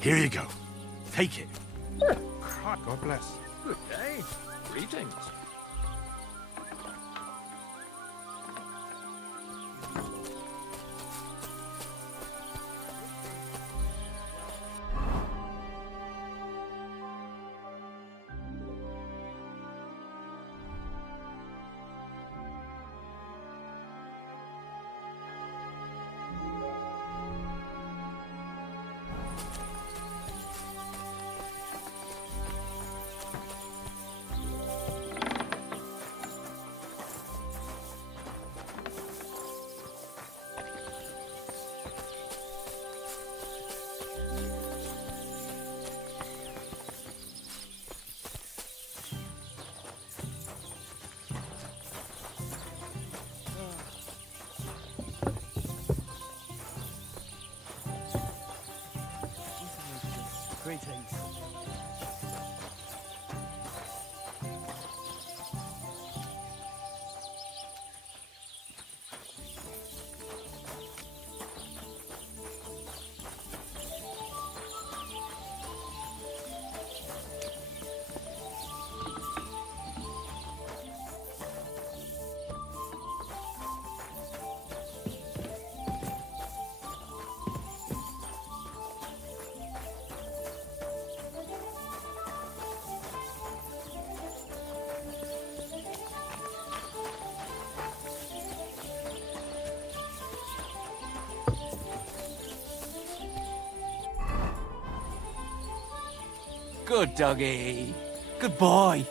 Here you go. Take it. God bless. Good day. Greetings. Greetings. Good doggy. Good boy.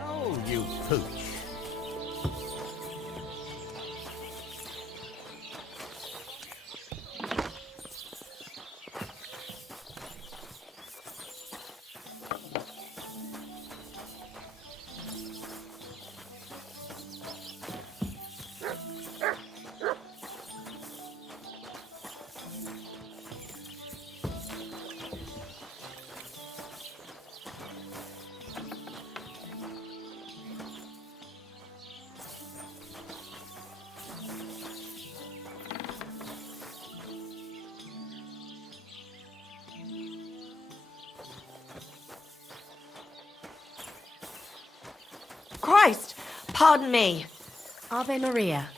Oh, you pooch. Christ! Pardon me. Ave Maria.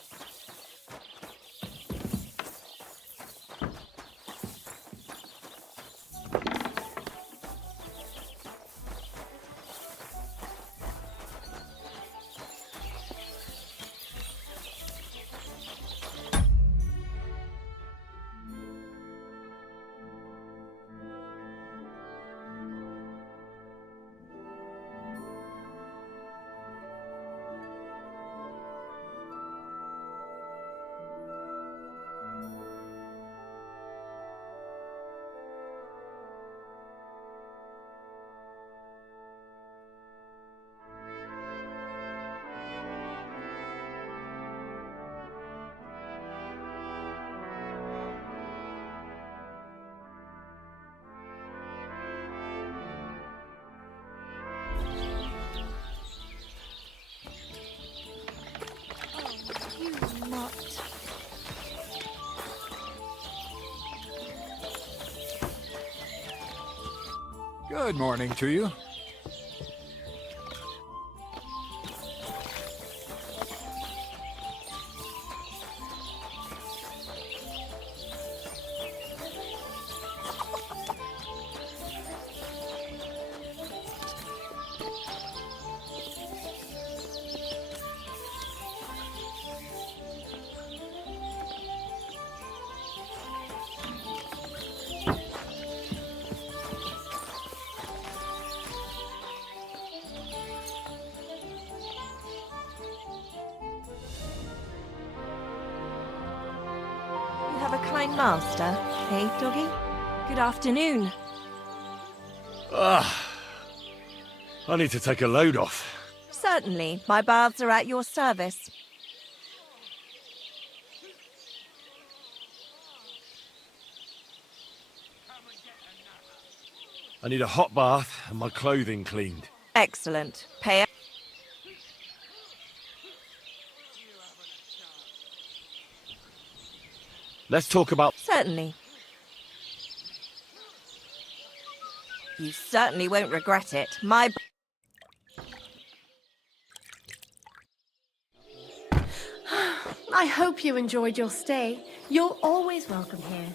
Good morning to you. You have a kind master, hey, doggy? Good afternoon. I need to take a load off. Certainly, my baths are at your service. I need a hot bath and my clothing cleaned. Excellent. Pay. Let's talk about... Certainly. You certainly won't regret it. I hope you enjoyed your stay. You're always welcome here.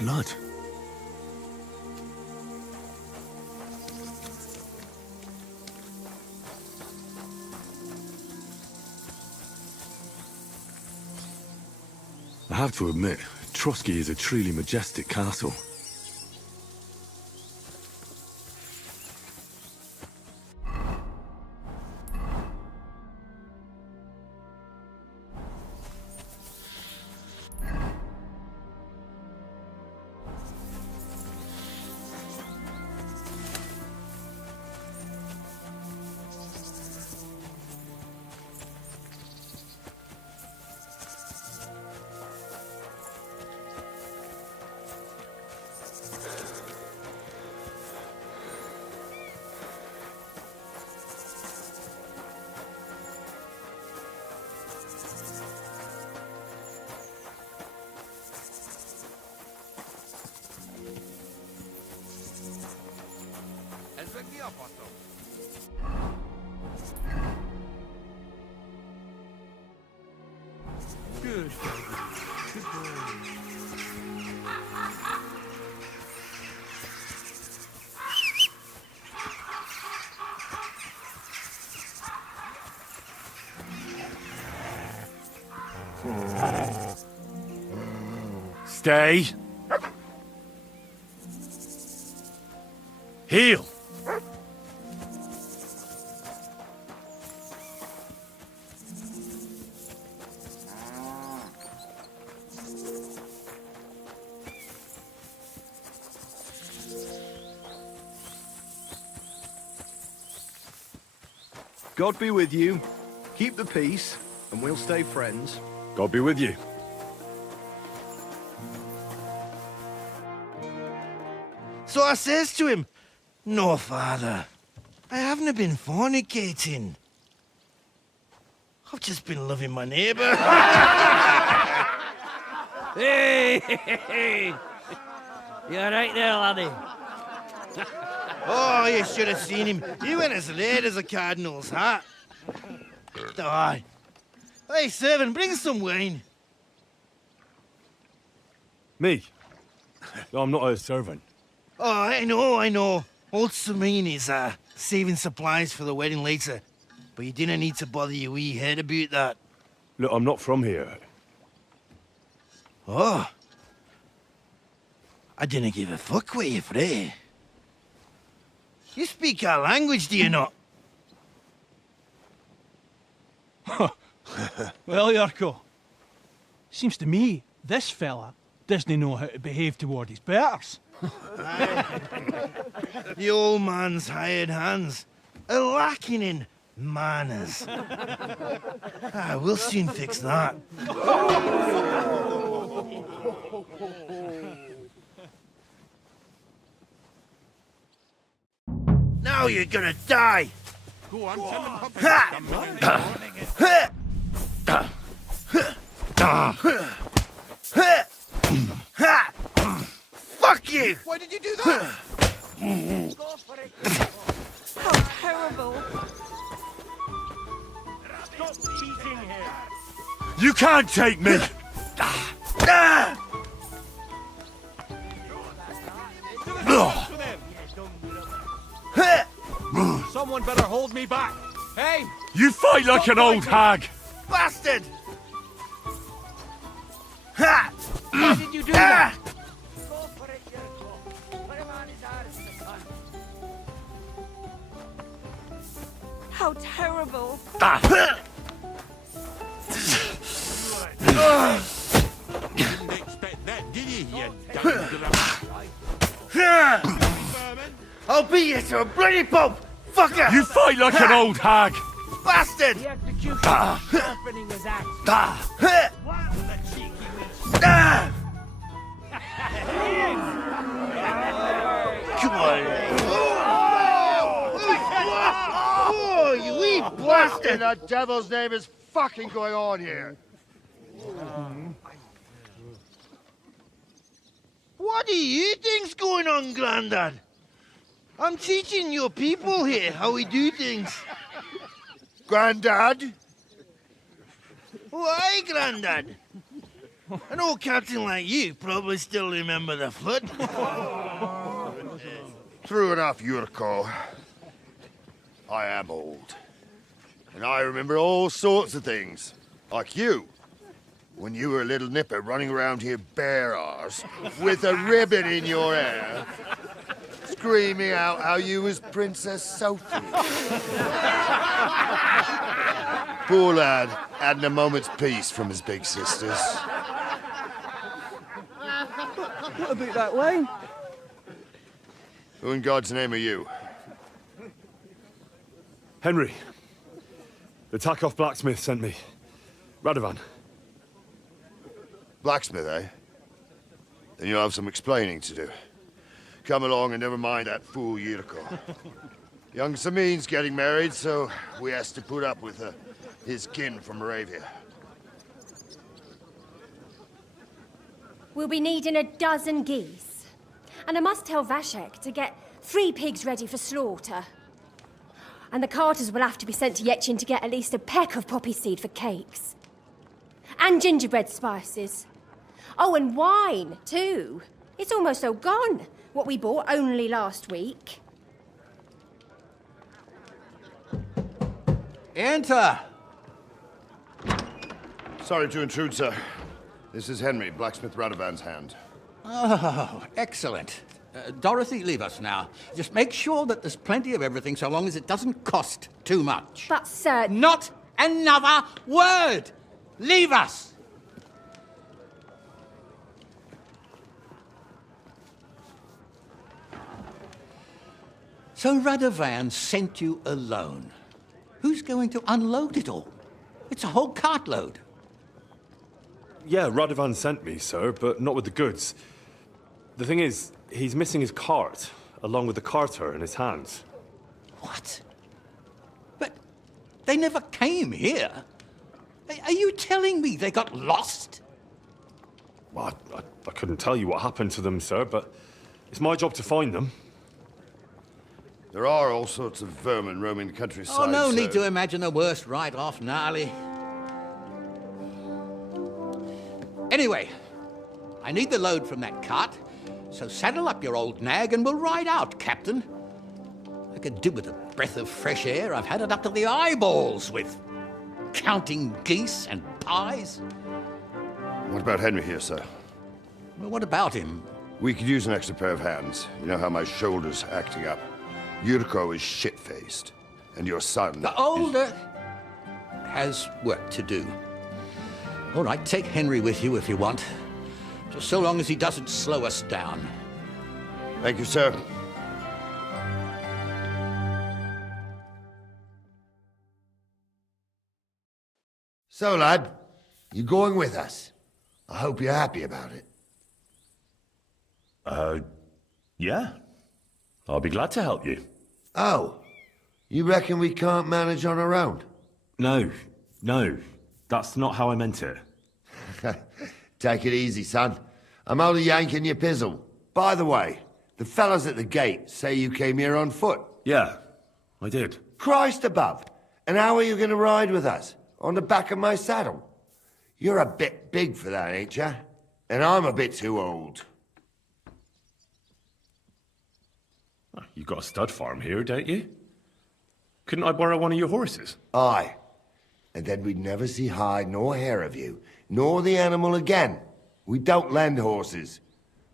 Blood. I have to admit, Trotsky is a truly majestic castle. Good. Good boy. Stay. Heel. God be with you. Keep the peace, and we'll stay friends. God be with you. So I says to him, "No, father, I haven't been fornicating. I've just been loving my neighbour." Hey! You alright there, laddie? Oh, you should have seen him. He went as red as a cardinal's hat. Aye. Hey, servant, bring some wine. Me? I'm not a servant. Oh, I know. Old Samine is saving supplies for the wedding later. But you didn't need to bother your wee head about that. Look, I'm not from here. Oh. I didn't give a fuck what you frae. You speak our language, do you not? Well, Yurko. Seems to me this fella doesn't know how to behave toward his betters. The old man's hired hands are lacking in manners. We'll soon fix that. Now you're gonna die! Go on, tell him puppet. Ha! Come morning. Ha! Fuck you! Why did you do that? How terrible. You can't take me! Ah! Someone better hold me back. Hey! You fight like an old hag! Bastard! Ha! Why did you do that? How terrible. Didn't expect that, did you, you dumb I'll beat you to a bloody pulp, fucker! You fight like an old hag! Bastard! The executioner opening his axe. Come on. Oh, you wee What in bastard! the devil's name is fucking going on here? What do you think's going on, Grandad? I'm teaching your people here how we do things. Grandad? Why, Grandad? An old captain like you probably still remember the flood. True enough, Yurko. I am old. And I remember all sorts of things. Like you. When you were a little nipper running around here bare arse, with a ribbon in your hair, screaming out how you was Princess Sophie. Poor lad, hadn't a moment's peace from his big sisters. What about that wine? Who in God's name are you? Henry. The Takoff blacksmith sent me. Radovan. Blacksmith, eh? Then you'll have some explaining to do. Come along and never mind that fool Yurko. Young Samin's getting married, so we has to put up with his kin from Moravia. We'll be needing a dozen geese. And I must tell Vashek to get 3 pigs ready for slaughter. And the carters will have to be sent to Yetchin to get at least a peck of poppy seed for cakes. And gingerbread spices. Oh, and wine, too. It's almost all gone, what we bought only last week. Enter! Sorry to intrude, sir. This is Henry, blacksmith Radovan's hand. Oh, excellent. Dorothy, leave us now. Just make sure that there's plenty of everything so long as it doesn't cost too much. But, sir... Not another word! Leave us! So Radovan sent you alone. Who's going to unload it all? It's a whole cartload. Yeah, Radovan sent me, sir, but not with the goods. The thing is, he's missing his cart, along with the carter in his hands. What? But they never came here. Are you telling me they got lost? Well, I couldn't tell you what happened to them, sir, but it's my job to find them. There are all sorts of vermin roaming the countryside. Oh, no sir. need to imagine the worst right off, gnarly. Anyway, I need the load from that cart, so saddle up your old nag and we'll ride out, Captain. I could do with a breath of fresh air. I've had it up to the eyeballs with counting geese and pies. What about Henry here, sir? Well, what about him? We could use an extra pair of hands. You know how my shoulder's acting up. Yurko is shit-faced, and your son... The older has work to do. All right, take Henry with you if you want. Just so long as he doesn't slow us down. Thank you, sir. So, lad, you going with us? I hope you're happy about it. Yeah. I'll be glad to help you. Oh, you reckon we can't manage on our own? No. That's not how I meant it. Take it easy, son. I'm only yanking your pizzle. By the way, the fellas at the gate say you came here on foot. Yeah, I did. Christ above! And how are you going to ride with us? On the back of my saddle? You're a bit big for that, ain't ya? And I'm a bit too old. You've got a stud farm here, don't you? Couldn't I borrow one of your horses? Aye. And then we'd never see hide nor hair of you, nor the animal again. We don't lend horses.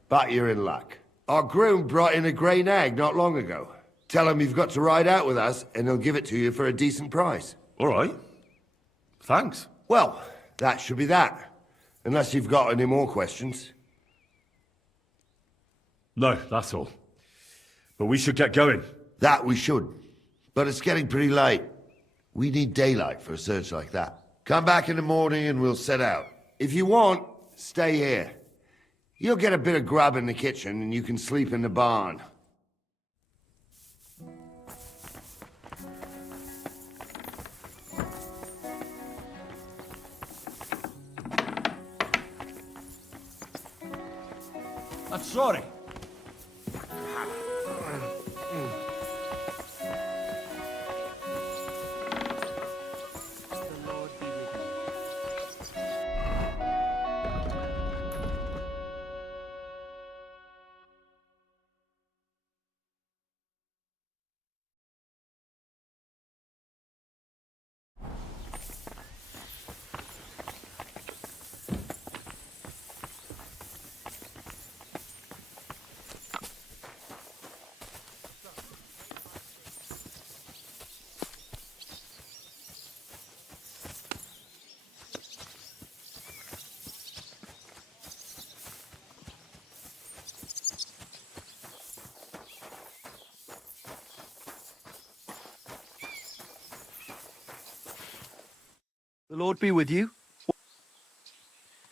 But you're in luck. Our groom brought in a grey nag not long ago. Tell him you've got to ride out with us, and he'll give it to you for a decent price. All right. Thanks. Well, that should be that. Unless you've got any more questions. No, that's all. But we should get going. That we should. But it's getting pretty late. We need daylight for a search like that. Come back in the morning and we'll set out. If you want, stay here. You'll get a bit of grub in the kitchen and you can sleep in the barn. I'm sorry. The Lord be with you.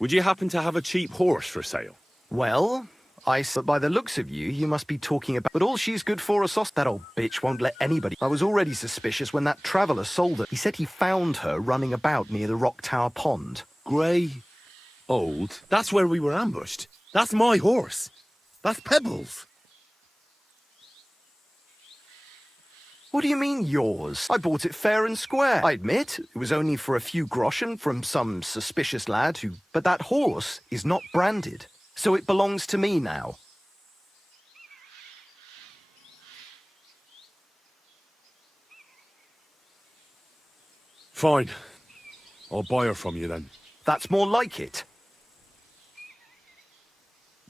Would you happen to have a cheap horse for sale? Well, but by the looks of you, you must be talking about... But all she's good for a sauce. That old bitch won't let anybody... I was already suspicious when that traveller sold her. He said he found her running about near the Rock Tower Pond. Grey, old. That's where we were ambushed. That's my horse. That's Pebbles. What do you mean, yours? I bought it fair and square. I admit, it was only for a few groschen from some suspicious lad who... But that horse is not branded, so it belongs to me now. Fine. I'll buy her from you then. That's more like it.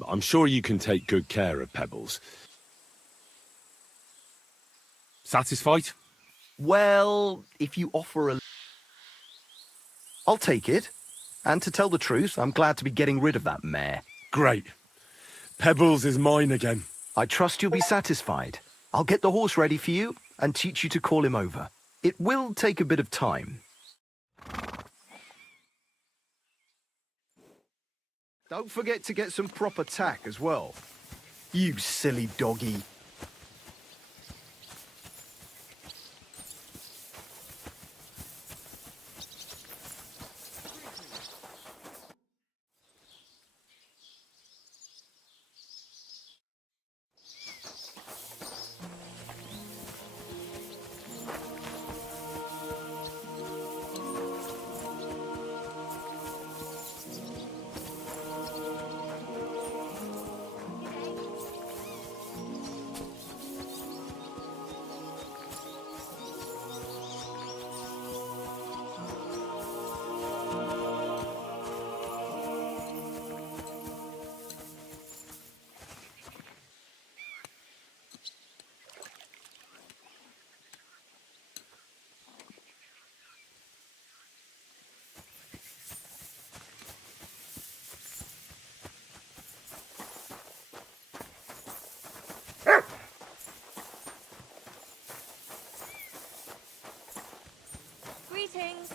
I'm sure you can take good care of Pebbles. Satisfied? Well, if you offer a... I'll take it. And to tell the truth, I'm glad to be getting rid of that mare. Great. Pebbles is mine again. I trust you'll be satisfied. I'll get the horse ready for you and teach you to call him over. It will take a bit of time. Don't forget to get some proper tack as well. You silly doggy. Greetings.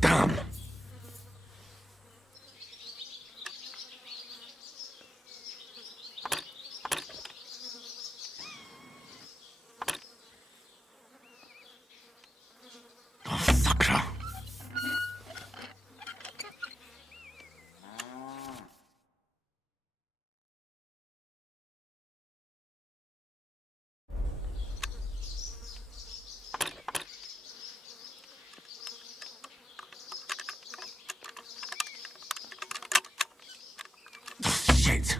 Damn! Oh, sucker! Shit!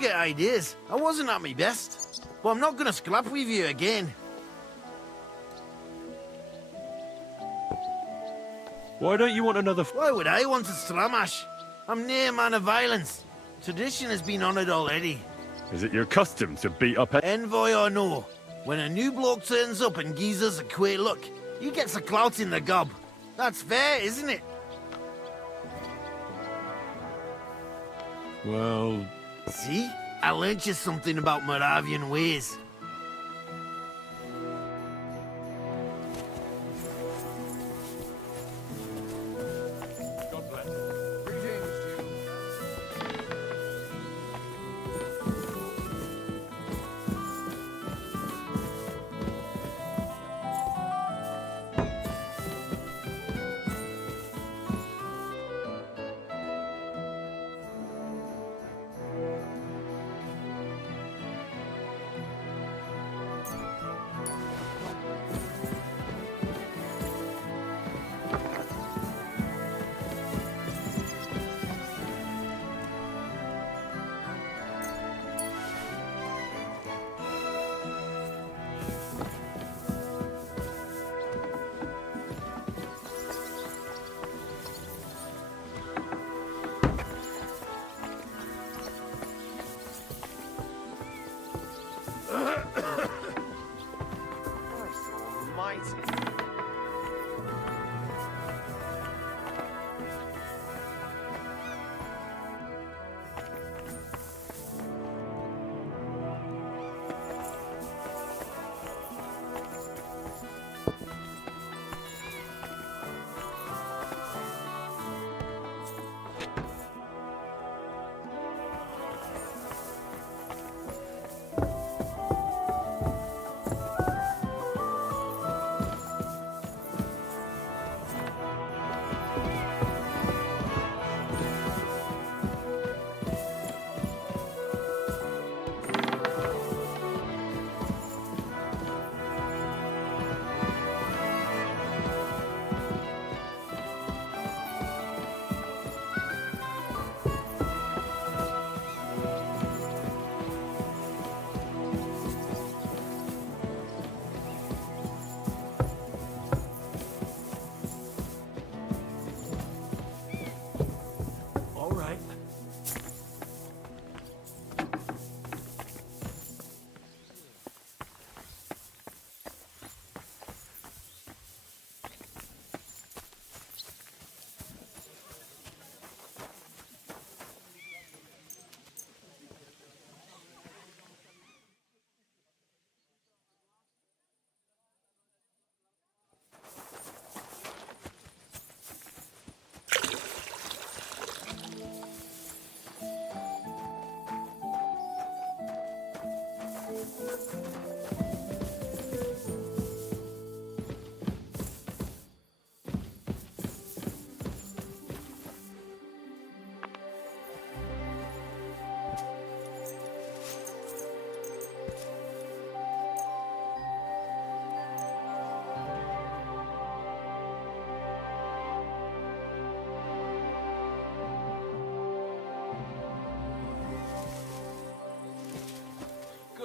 don't get ideas. I wasn't at my best. But I'm not gonna scrap with you again. Why don't you want another... Why would I want a stramash? I'm near a man of violence. Tradition has been honoured already. Is it your custom to beat up... Envoy or no, when a new bloke turns up and gives us a queer look, he gets a clout in the gob. That's fair, isn't it? Well... See? I learnt you something about Moravian ways.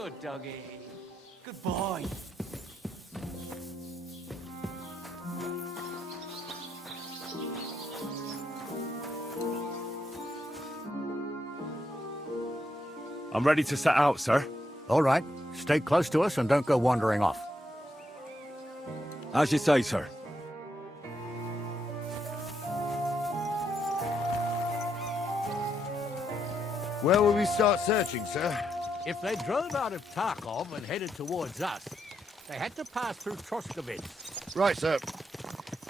Good doggy. Good boy. I'm ready to set out, sir. All right. Stay close to us and don't go wandering off. As you say, sir. Where will we start searching, sir? If they drove out of Tarkov and headed towards us, they had to pass through Troskovitz. Right, sir.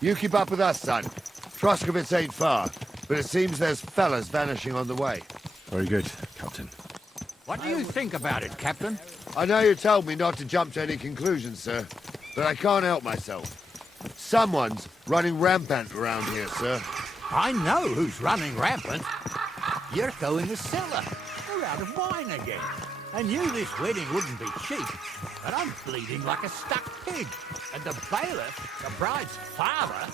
You keep up with us, son. Troskovitz ain't far, but it seems there's fellas vanishing on the way. Very good, Captain. What do you think about it, Captain? I know you told me not to jump to any conclusions, sir, but I can't help myself. Someone's running rampant around here, sir. I know who's running rampant. Yurko in the cellar. They're out of wine again. I knew this wedding wouldn't be cheap, but I'm bleeding like a stuck pig. And the bailiff, the bride's father,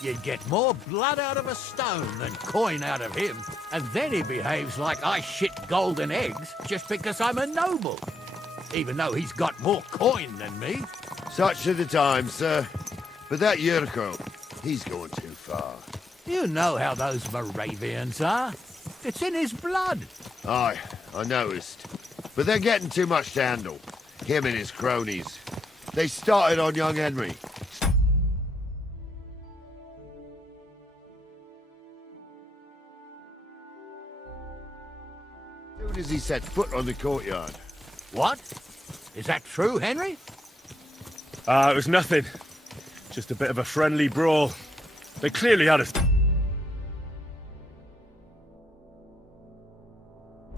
You'd get more blood out of a stone than coin out of him. And then he behaves like I shit golden eggs just because I'm a noble. Even though he's got more coin than me. Such are the times, sir. But that Yurko, he's going too far. You know how those Moravians are. It's in his blood. Aye, I noticed. But they're getting too much to handle. Him and his cronies. They started on young Henry. As soon as he set foot on the courtyard. What? Is that true, Henry? It was nothing. Just a bit of a friendly brawl. They clearly had us.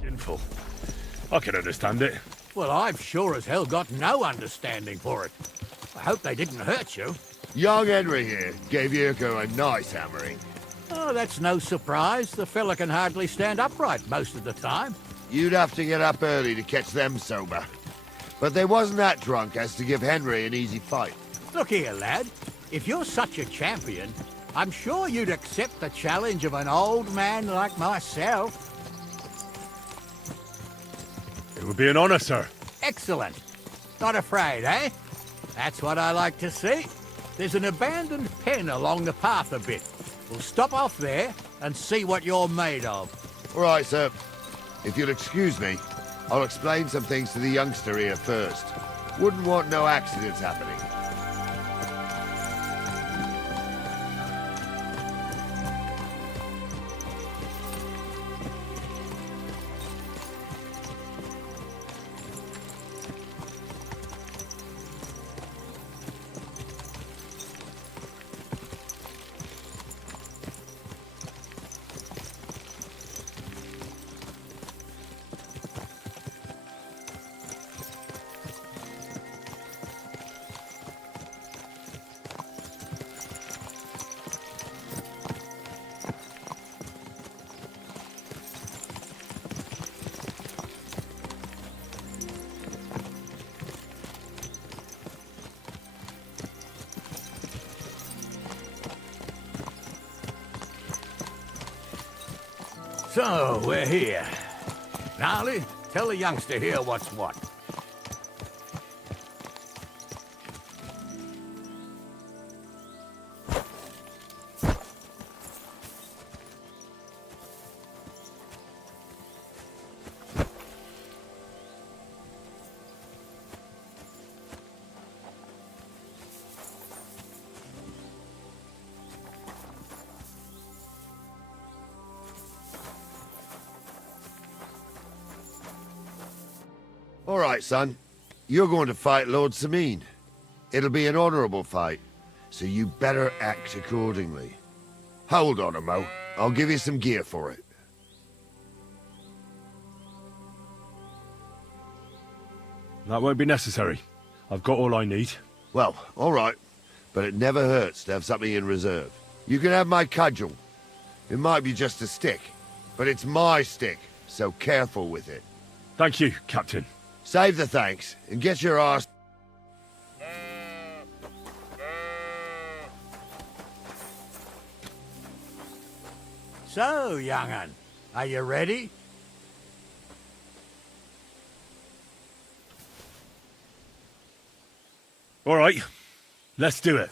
Inful. I can understand it. Well, I've sure as hell got no understanding for it. I hope they didn't hurt you. Young Henry here gave Yurko a nice hammering. Oh, that's no surprise. The fella can hardly stand upright most of the time. You'd have to get up early to catch them sober. But they wasn't that drunk as to give Henry an easy fight. Look here, lad. If you're such a champion, I'm sure you'd accept the challenge of an old man like myself. It would be an honor, sir. Excellent. Not afraid, eh? That's what I like to see. There's an abandoned pen along the path a bit. We'll stop off there and see what you're made of. All right, sir. If you'll excuse me, I'll explain some things to the youngster here first. Wouldn't want no accidents happening. So, we're here. Gnarly, tell the youngster here what's what. All right, son. You're going to fight Lord Sameen. It'll be an honorable fight, so you better act accordingly. Hold on, Mo. I'll give you some gear for it. That won't be necessary. I've got all I need. Well, all right. But it never hurts to have something in reserve. You can have my cudgel. It might be just a stick, but it's my stick, so careful with it. Thank you, Captain. Save the thanks, and get your arse... So, young'un, are you ready? All right, let's do it.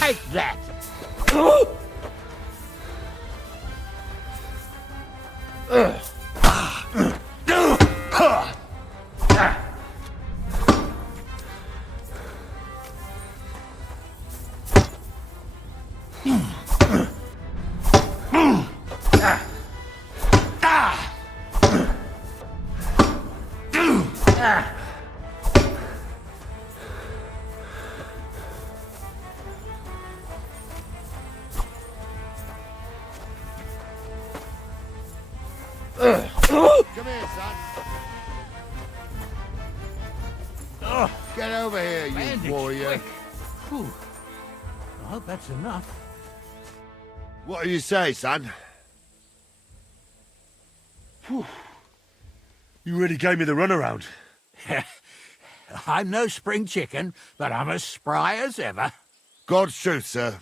Take that! Come here, son. Get over here, you Bandage, warrior. quick. Whew. I hope that's enough. What do you say, son? You really gave me the runaround. I'm no spring chicken, but I'm as spry as ever. God's truth, sir.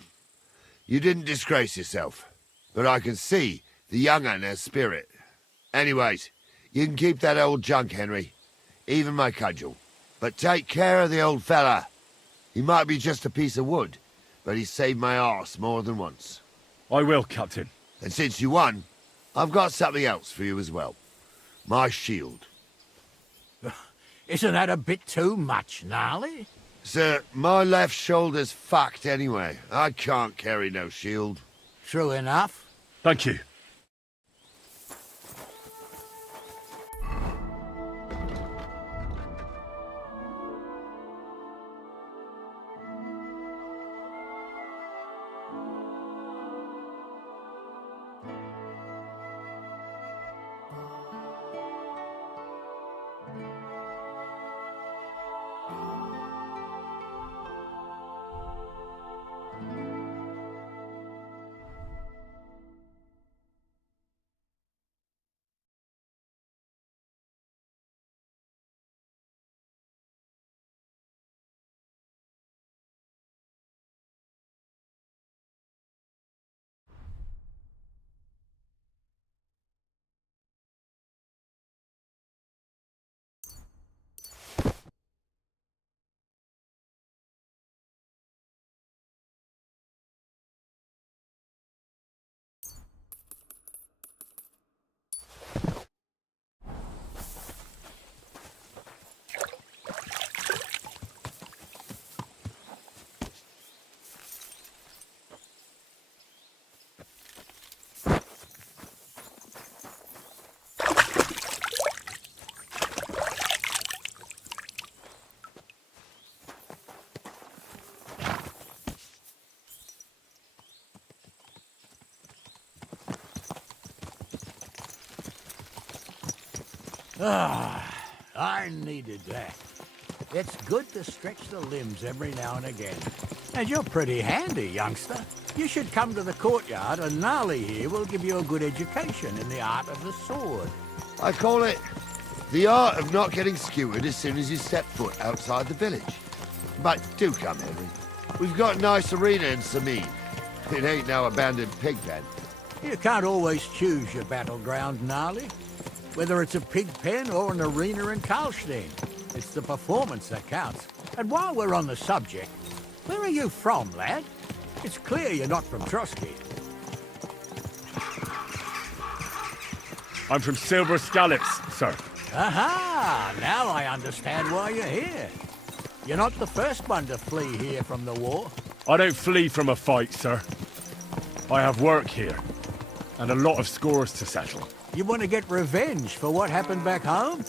You didn't disgrace yourself, but I can see the young un has spirit. Anyways, you can keep that old junk, Henry. Even my cudgel. But take care of the old fella. He might be just a piece of wood, but he saved my arse more than once. I will, Captain. And since you won, I've got something else for you as well. My shield. Isn't that a bit too much, Gnarly? Sir, my left shoulder's fucked anyway. I can't carry no shield. True enough. Thank you. I needed that. It's good to stretch the limbs every now and again. And you're pretty handy, youngster. You should come to the courtyard, and Gnarly here will give you a good education in the art of the sword. I call it the art of not getting skewered as soon as you step foot outside the village. But do come, Henry. We've got a nice arena in Sameen. It ain't no abandoned pig pen. You can't always choose your battleground, Gnarly. Whether it's a pig pen or an arena in Karlstein, it's the performance that counts. And while we're on the subject, where are you from, lad? It's clear you're not from Trotsky. I'm from Silver Scallops, sir. Aha! Now I understand why you're here. You're not the first one to flee here from the war. I don't flee from a fight, sir. I have work here, and a lot of scores to settle. You want to get revenge for what happened back home?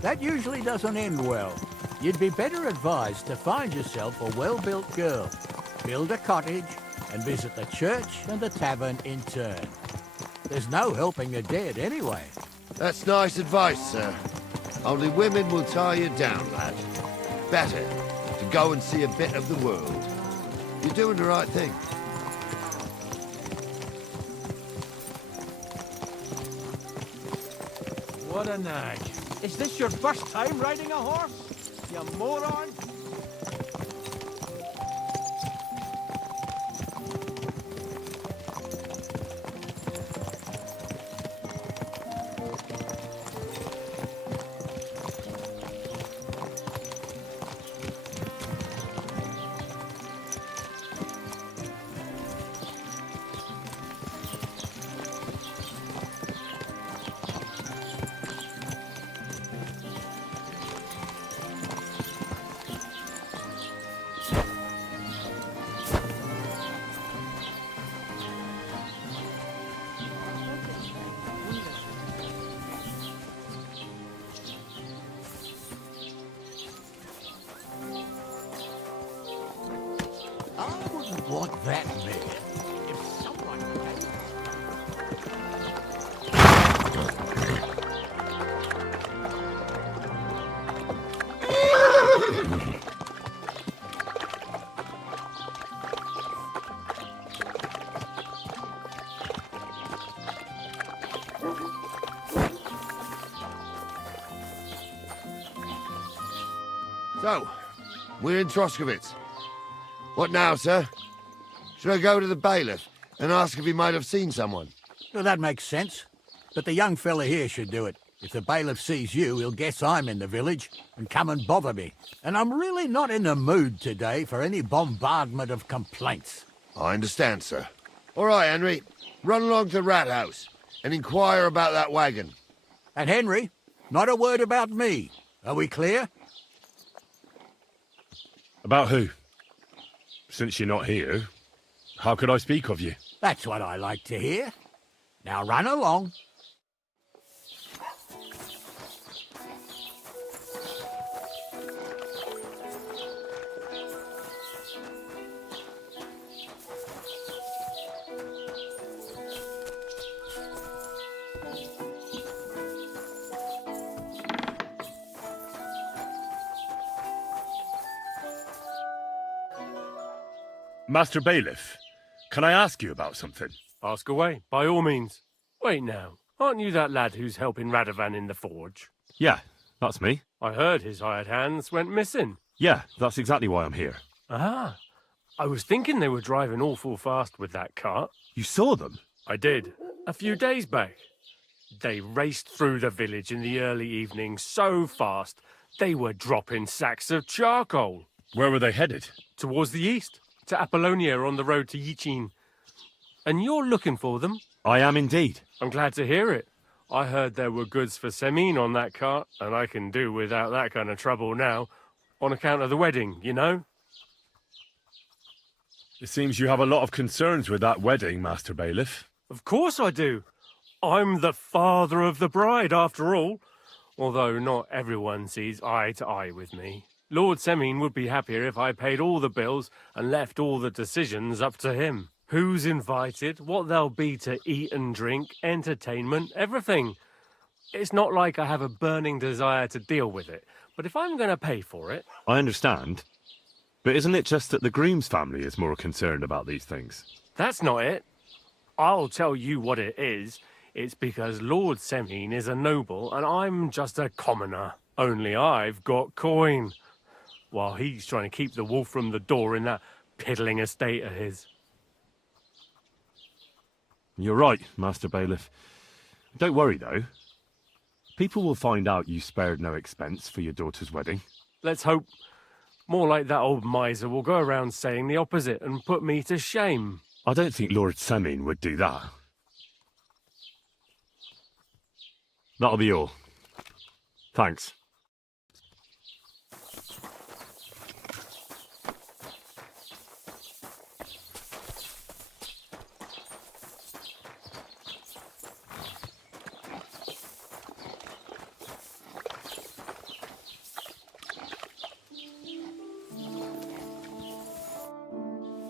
That usually doesn't end well. You'd be better advised to find yourself a well-built girl, build a cottage, and visit the church and the tavern in turn. There's no helping the dead anyway. That's nice advice, sir. Only women will tie you down, lad. Better to go and see a bit of the world. You're doing the right thing. What a nag. Is this your first time riding a horse? You moron! what that meant. If someone came... So, we're in Troskowitz. What now, sir? Should I go to the bailiff and ask if he might have seen someone? Well, that makes sense. But the young fella here should do it. If the bailiff sees you, he'll guess I'm in the village and come and bother me. And I'm really not in the mood today for any bombardment of complaints. I understand, sir. All right, Henry. Run along to the rat house and inquire about that wagon. And Henry, not a word about me. Are we clear? About who? Since you're not here, how could I speak of you? That's what I like to hear. Now run along. Master Bailiff, can I ask you about something? Ask away, by all means. Wait now, aren't you that lad who's helping Radovan in the forge? Yeah, that's me. I heard his hired hands went missing. Yeah, that's exactly why I'm here. Ah, I was thinking they were driving awful fast with that cart. You saw them? I did, a few days back. They raced through the village in the early evening so fast, they were dropping sacks of charcoal. Where were they headed? Towards the east. To Apollonia on the road to Yichin. And you're looking for them? I am indeed. I'm glad to hear it. I heard there were goods for Semine on that cart, and I can do without that kind of trouble now, on account of the wedding, you know? It seems you have a lot of concerns with that wedding, Master Bailiff. Of course I do. I'm the father of the bride, after all. Although not everyone sees eye to eye with me. Lord Semine would be happier if I paid all the bills and left all the decisions up to him. Who's invited, what there'll be to eat and drink, entertainment, everything. It's not like I have a burning desire to deal with it, but if I'm going to pay for it... I understand. But isn't it just that the groom's family is more concerned about these things? That's not it. I'll tell you what it is. It's because Lord Semine is a noble and I'm just a commoner. Only I've got coin. While he's trying to keep the wolf from the door in that piddling estate of his. You're right, Master Bailiff. Don't worry, though. People will find out you spared no expense for your daughter's wedding. Let's hope. More like that old miser will go around saying the opposite and put me to shame. I don't think Lord Semine would do that. That'll be all. Thanks.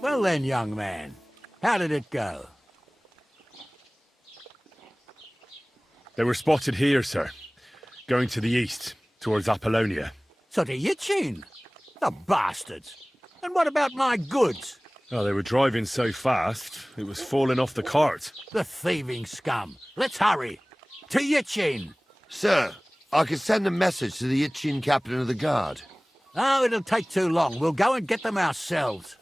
Well then, young man, how did it go? They were spotted here, sir. Going to the east, towards Apollonia. So to Yichin? The bastards! And what about my goods? Oh, they were driving so fast, it was falling off the cart. The thieving scum! Let's hurry! To Yichin! Sir, I could send a message to the Itchin captain of the guard. Oh, it'll take too long. We'll go and get them ourselves.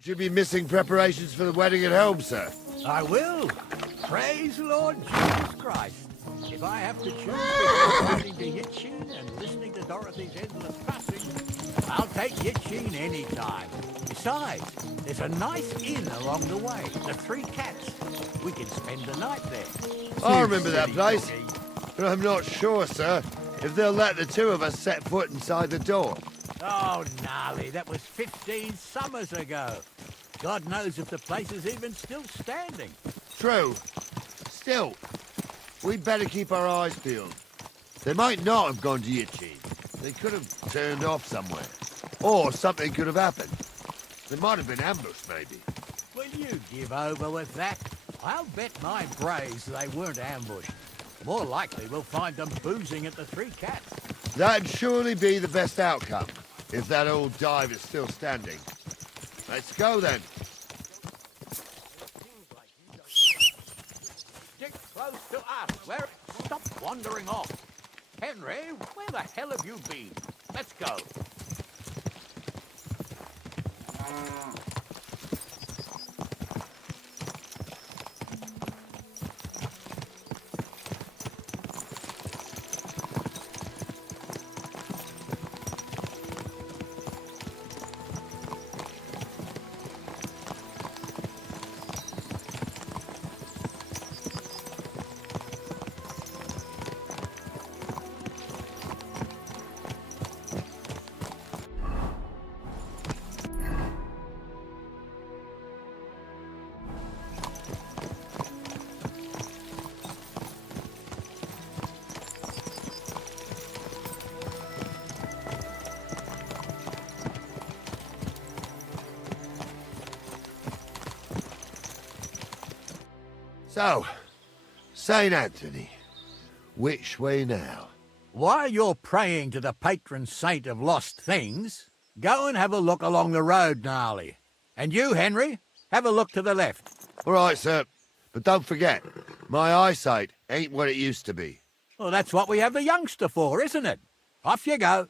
Should be missing preparations for the wedding at home, sir. I will. Praise Lord Jesus Christ. If I have to choose between riding to Yichin and listening to Dorothy's endless fussing, I'll take Yichin any time. Besides, there's a nice inn along the way, the Three Cats. We can spend the night there. I remember that place, but I'm not sure, sir, if they'll let the two of us set foot inside the door. Oh, gnarly, that was 15 summers ago. God knows if the place is even still standing. True. Still, we'd better keep our eyes peeled. They might not have gone to Yichin. They could have turned off somewhere. Or something could have happened. They might have been ambushed, maybe. Will you give over with that? I'll bet my brains they weren't ambushed. More likely we'll find them boozing at the Three Cats. That'd surely be the best outcome, if that old dive is still standing. Let's go, then. Stick close to us. Stop wandering off. Henry, where the hell have you been? Let's go. So, St. Anthony, which way now? While you're praying to the patron saint of lost things, go and have a look along the road, Gnarly. And you, Henry, have a look to the left. All right, sir. But don't forget, my eyesight ain't what it used to be. Well, that's what we have the youngster for, isn't it? Off you go.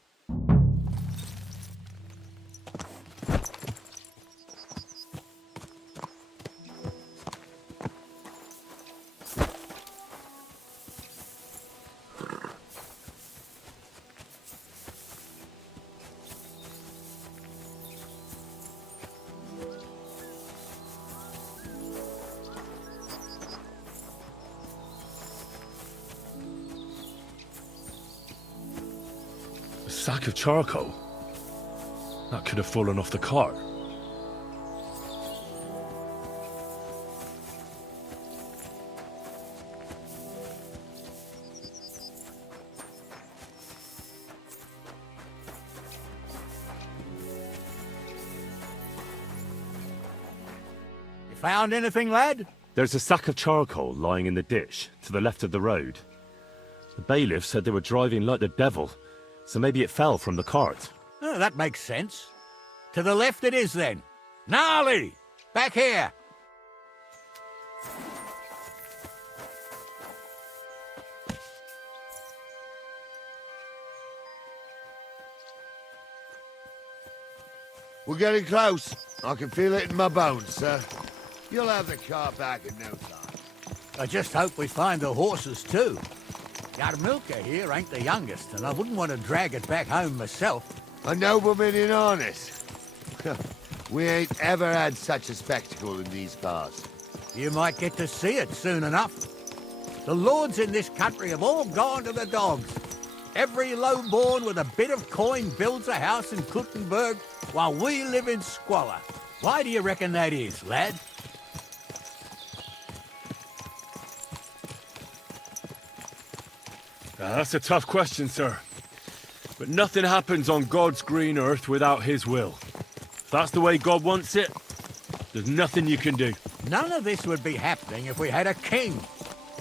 A sack of charcoal? That could have fallen off the cart. You found anything, lad? There's a sack of charcoal lying in the ditch to the left of the road. The bailiff said they were driving like the devil, so maybe it fell from the cart. Oh, that makes sense. To the left it is, then. Gnarly! Back here! We're getting close. I can feel it in my bones, sir. You'll have the car back in no time. I just hope we find the horses, too. Yarmilka here ain't the youngest, and I wouldn't want to drag it back home myself. A nobleman in harness. We ain't ever had such a spectacle in these parts. You might get to see it soon enough. The lords in this country have all gone to the dogs. Every low-born with a bit of coin builds a house in Kuttenberg, while we live in squalor. Why do you reckon that is, lad? That's a tough question, sir. But nothing happens on God's green earth without his will. If that's the way God wants it, there's nothing you can do. None of this would be happening if we had a king.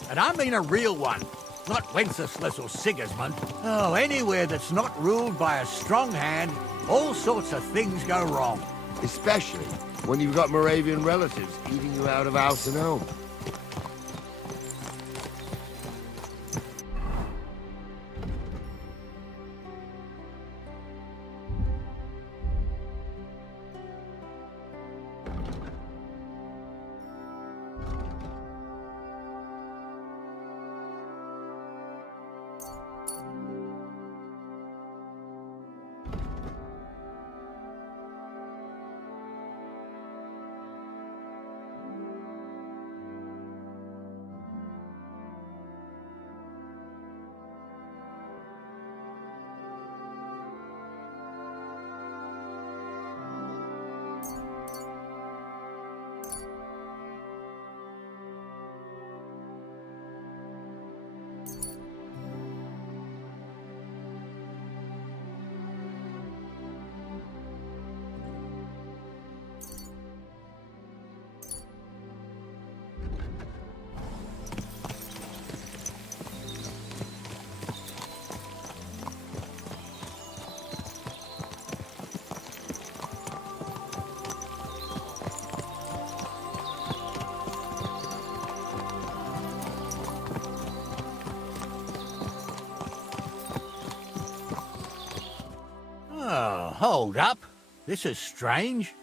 And I mean a real one, not Wenceslas or Sigismund. Oh, anywhere that's not ruled by a strong hand, all sorts of things go wrong. Especially when you've got Moravian relatives eating you out of house and home. hold up. This is strange.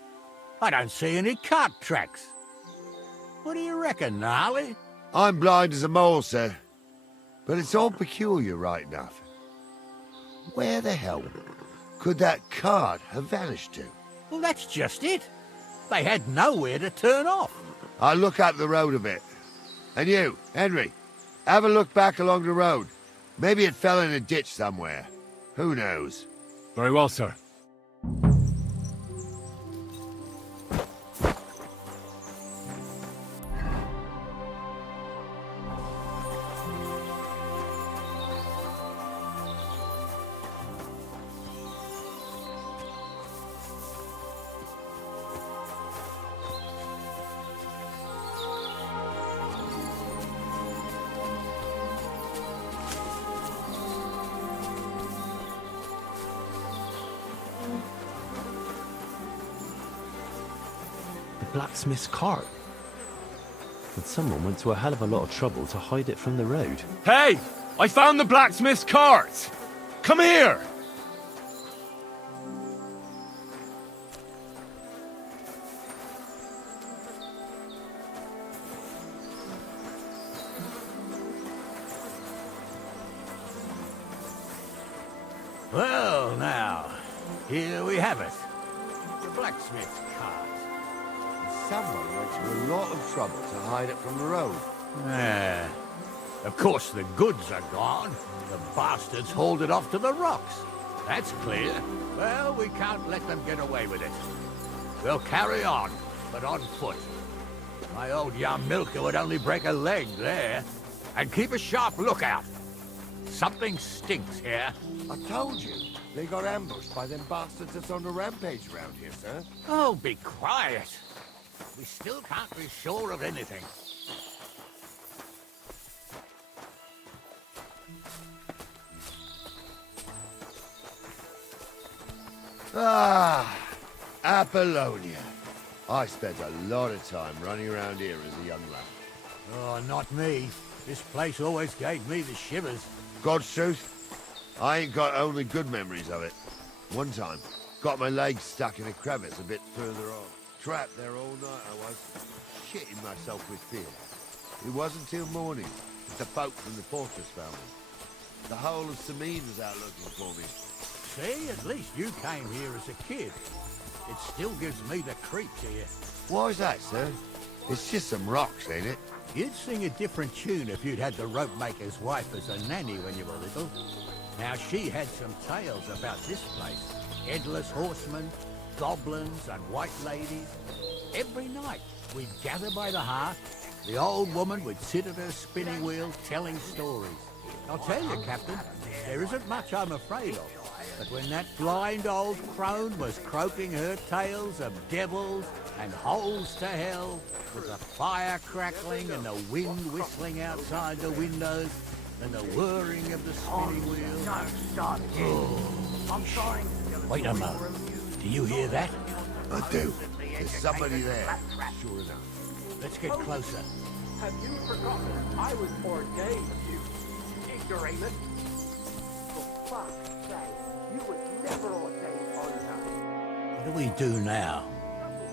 I don't see any cart tracks. What do you reckon, Gnarly? I'm blind as a mole, sir. But it's all peculiar, right enough. Where the hell could that cart have vanished to? Well, that's just it. They had nowhere to turn off. I'll look up the road a bit. And you, Henry, have a look back along the road. Maybe it fell in a ditch somewhere. Who knows? Very well, sir. Blacksmith's cart. And someone went to a hell of a lot of trouble to hide it from the road. Hey! I found the blacksmith's cart! Come here! Well, now, here we have it. The blacksmith's cart. Someone went to a lot of trouble to hide it from the road. Of course, the goods are gone. The bastards hauled it off to the rocks. That's clear. Well, we can't let them get away with it. We'll carry on, but on foot. My old young milker would only break a leg there. And keep a sharp lookout. Something stinks here. I told you. They got ambushed by them bastards that's on the rampage around here, sir. Oh, be quiet. We still can't be sure of anything. Ah, Apollonia. I spent a lot of time running around here as a young lad. Oh, not me. This place always gave me the shivers. God's truth, I ain't got only good memories of it. One time, got my leg stuck in a crevice a bit further on. Trapped there all night I was, shitting myself with fear. It wasn't till morning that the folk from the fortress found me. The whole of Sameen was out looking for me. See, at least you came here as a kid. It still gives me the creeps here. Why's that, sir? It's just some rocks, ain't it? You'd sing a different tune if you'd had the rope maker's wife as a nanny when you were little. Now, she had some tales about this place. Headless horsemen, goblins and white ladies. Every night, we'd gather by the hearth. The old woman would sit at her spinning wheel telling stories. I'll tell you, Captain, there isn't much I'm afraid of. But when that blind old crone was croaking her tales of devils and holes to hell, with the fire crackling and the wind whistling outside the windows, and the whirring of the spinning wheel... Wait a moment. Do you hear that? I do. There's somebody there, sure enough. Let's get closer. Have you forgotten I was ordained you, ignoramus? For fuck's sake, you was never ordained on nothing. What do we do now?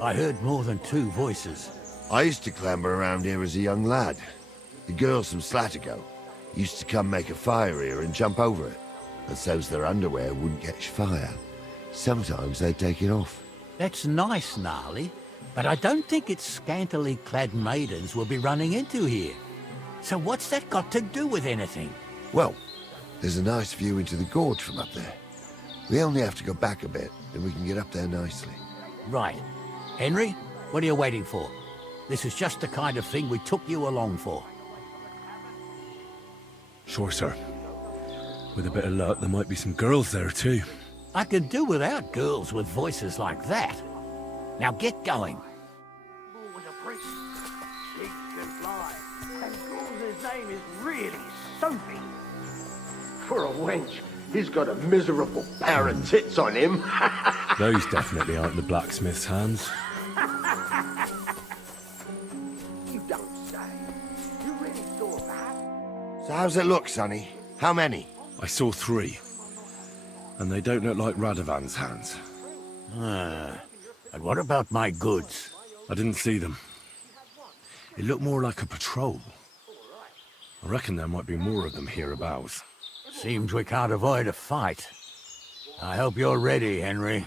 I heard more than two voices. I used to clamber around here as a young lad. The girls from Slatigo used to come make a fire here and jump over it. And so's their underwear wouldn't catch fire. Sometimes they'd take it off. That's nice, Gnarly, but I don't think it's scantily clad maidens we'll be running into here. So what's that got to do with anything? Well, there's a nice view into the gorge from up there. We only have to go back a bit, and we can get up there nicely. Right. Henry, what are you waiting for? This is just the kind of thing we took you along for. Sure, sir. With a bit of luck, there might be some girls there, too. I can do without girls with voices like that. Now get going. Bull was a priest. Pigs can fly. And Ghoul's name is really Sophie. For a wench, he's got a miserable pair of tits on him. Those definitely aren't the blacksmith's hands. You don't say. You really saw that? So how's it look, Sonny? How many? I saw 3. And they don't look like Radovan's hands. And what about my goods? I didn't see them. It looked more like a patrol. I reckon there might be more of them hereabouts. Seems we can't avoid a fight. I hope you're ready, Henry.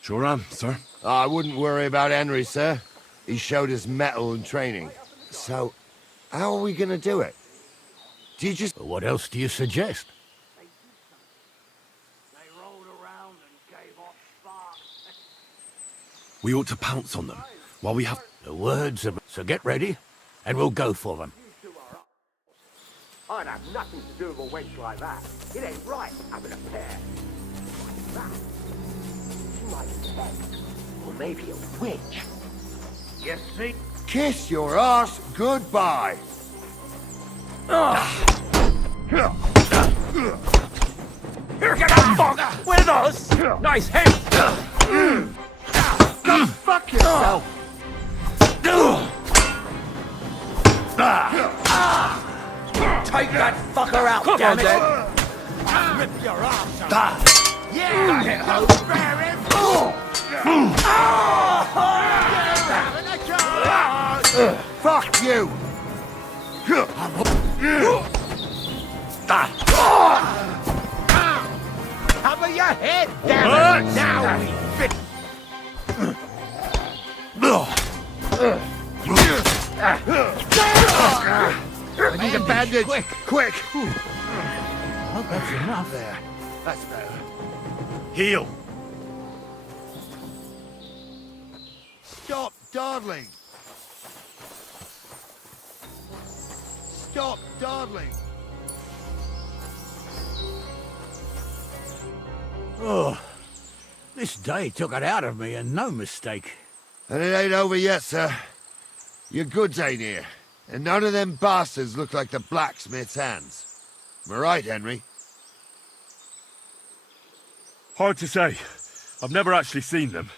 Sure am, sir. I wouldn't worry about Henry, sir. He showed us mettle and training. So, how are we gonna do it? Do you just... What else do you suggest? We ought to pounce on them while we have... The words of... So get ready, and we'll go for them. I'd have nothing to do with a wench like that. It ain't right having a pair. Like that. She might be dead. Or maybe a witch. You see? Kiss your ass goodbye. Here, get the fuck with us! Nice hit! Go fuck yourself! Take that fucker out, damn it! Rip your ass out! Yeah! Fuck you! Cover your head, damn it! Now we fit. I need a bandage! Quick! Oh, that's enough. There. That's better. Heal! Stop dawdling! Stop dawdling! Oh, this day took it out of me, and no mistake. And it ain't over yet, sir. Your goods ain't here. And none of them bastards look like the blacksmith's hands. Am I right, Henry? Hard to say. I've never actually seen them.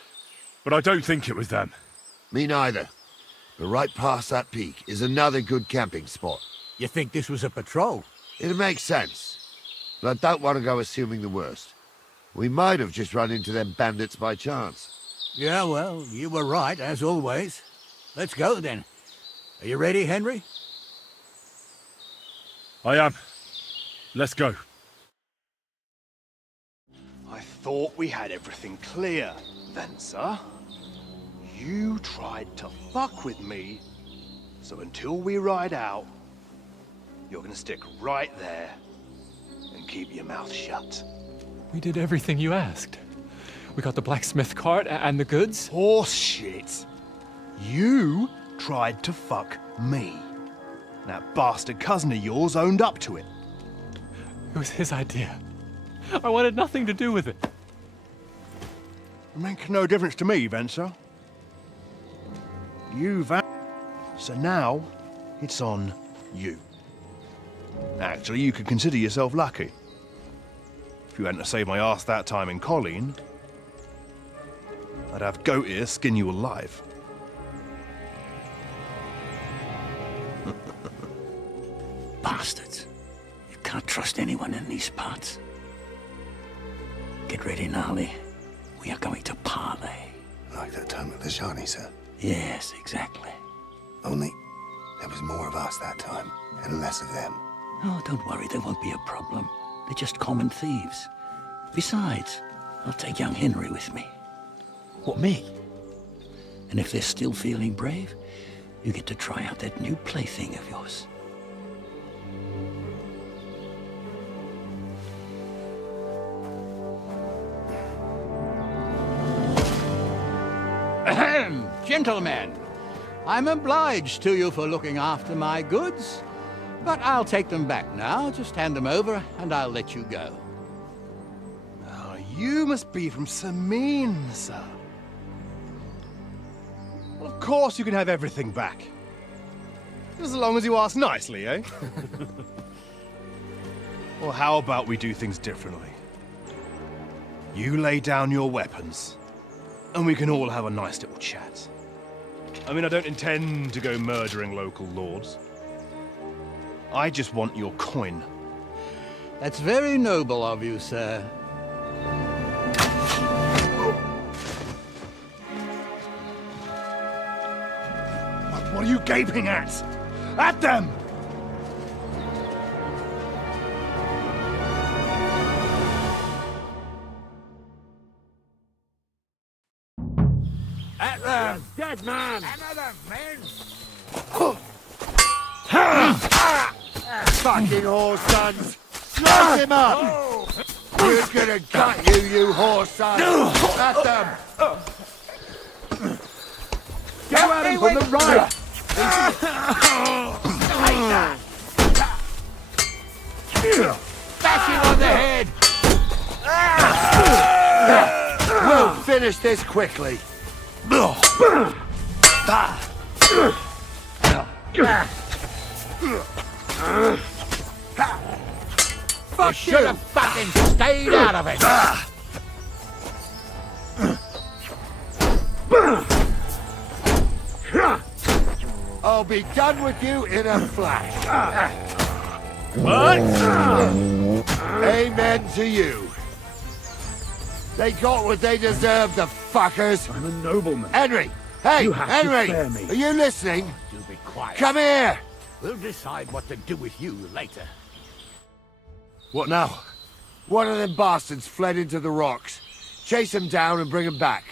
But I don't think it was them. Me neither. But right past that peak is another good camping spot. You think this was a patrol? It makes sense. But I don't want to go assuming the worst. We might have just run into them bandits by chance. Yeah, well, you were right, as always. Let's go, then. Are you ready, Henry? I am. Let's go. I thought we had everything clear, then, sir. You tried to fuck with me, so until we ride out, you're gonna stick right there and keep your mouth shut. We did everything you asked. We got the blacksmith cart and the goods. Horse shit. You tried to fuck me. That bastard cousin of yours owned up to it. It was his idea. I wanted nothing to do with it. It makes no difference to me, Venser. You've... So now, it's on you. Actually, you could consider yourself lucky. If you hadn't saved my ass that time in Colleen, I'd have goat ear skin you alive. Bastards. You can't trust anyone in these parts. Get ready, Gnarly. We are going to parley. Like that time with the Shani, sir? Yes, exactly. Only there was more of us that time, and less of them. Oh, don't worry, there won't be a problem. They're just common thieves. Besides, I'll take young Henry with me. What, me? And if they're still feeling brave, you get to try out that new plaything of yours. Ahem, gentlemen. I'm obliged to you for looking after my goods, but I'll take them back now. Just hand them over, and I'll let you go. Oh, you must be from Samin, sir. Well, of course you can have everything back. Just as long as you ask nicely, eh? Or how about we do things differently? You lay down your weapons, and we can all have a nice little chat. I mean, I don't intend to go murdering local lords. I just want your coin. That's very noble of you, sir. What are you gaping at? At them! At them! Dead man! Another man! Fucking horse sons! Slice him up! We're gonna gut you, you horse sons! At them! Go at him from the right! Bash him on the head! We'll finish this quickly. You should have fucking stayed out of it! I'll be done with you in a flash. What? Amen to you. They got what they deserved, the fuckers. I'm a nobleman. Henry! Hey, You have to Henry! spare me. Are you listening? Do be quiet. Come here! We'll decide what to do with you later. What now? One of them bastards fled into the rocks. Chase him down and bring him back.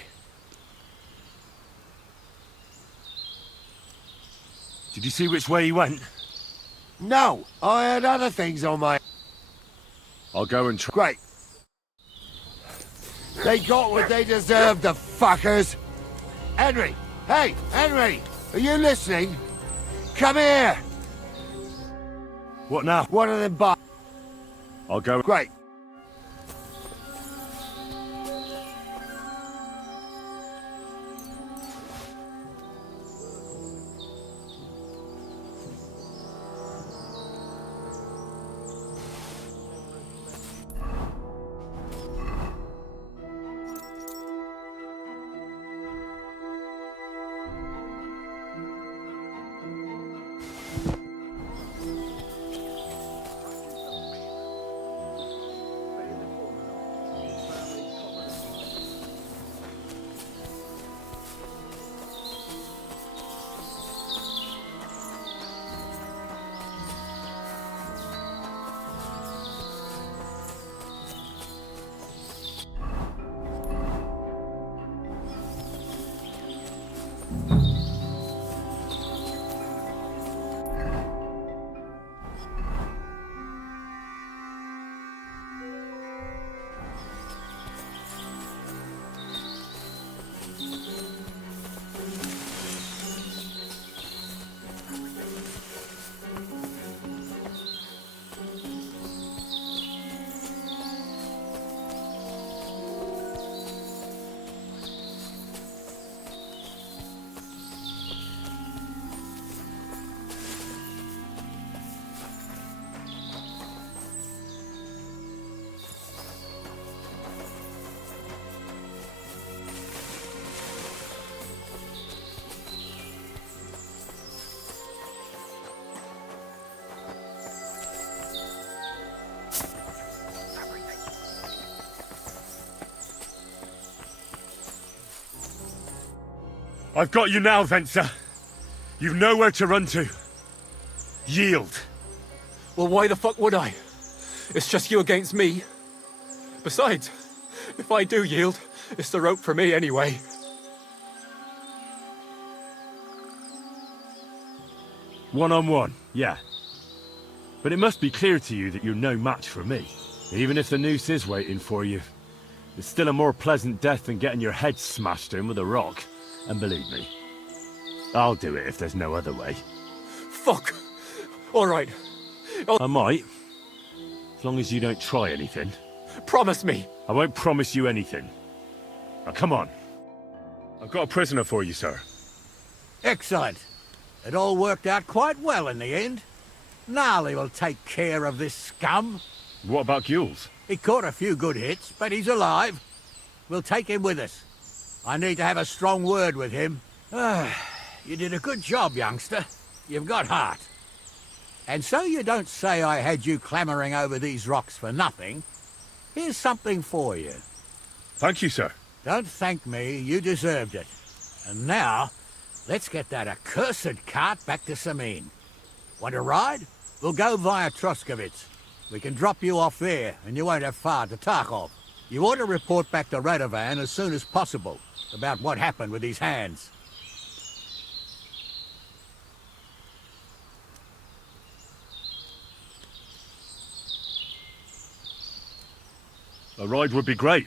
Did you see which way he went? No, I had other things on my... I'll go and try. Great. They got what they deserved, the fuckers. Henry! Hey, Henry! Are you listening? Come here! What now? One of them I'll go. Great. I've got you now, Venser. You've nowhere to run to. Yield. Well, why the fuck would I? It's just you against me. Besides, if I do yield, it's the rope for me anyway. One-on-one, yeah. But it must be clear to you that you're no match for me. Even if the noose is waiting for you, it's still a more pleasant death than getting your head smashed in with a rock. And believe me, I'll do it if there's no other way. Fuck! Alright. I might. As long as you don't try anything. Promise me! I won't promise you anything. Now come on. I've got a prisoner for you, sir. Excellent. It all worked out quite well in the end. Gnarly will take care of this scum. What about Gules? He caught a few good hits, but he's alive. We'll take him with us. I need to have a strong word with him. You did a good job, youngster. You've got heart. And so you don't say I had you clamouring over these rocks for nothing. Here's something for you. Thank you, sir. Don't thank me, you deserved it. And now, let's get that accursed cart back to Sameen. Want to ride? We'll go via Troskovitz. We can drop you off there, and you won't have far to Tarkov. You ought to report back to Radovan as soon as possible about what happened with these hands. A ride would be great.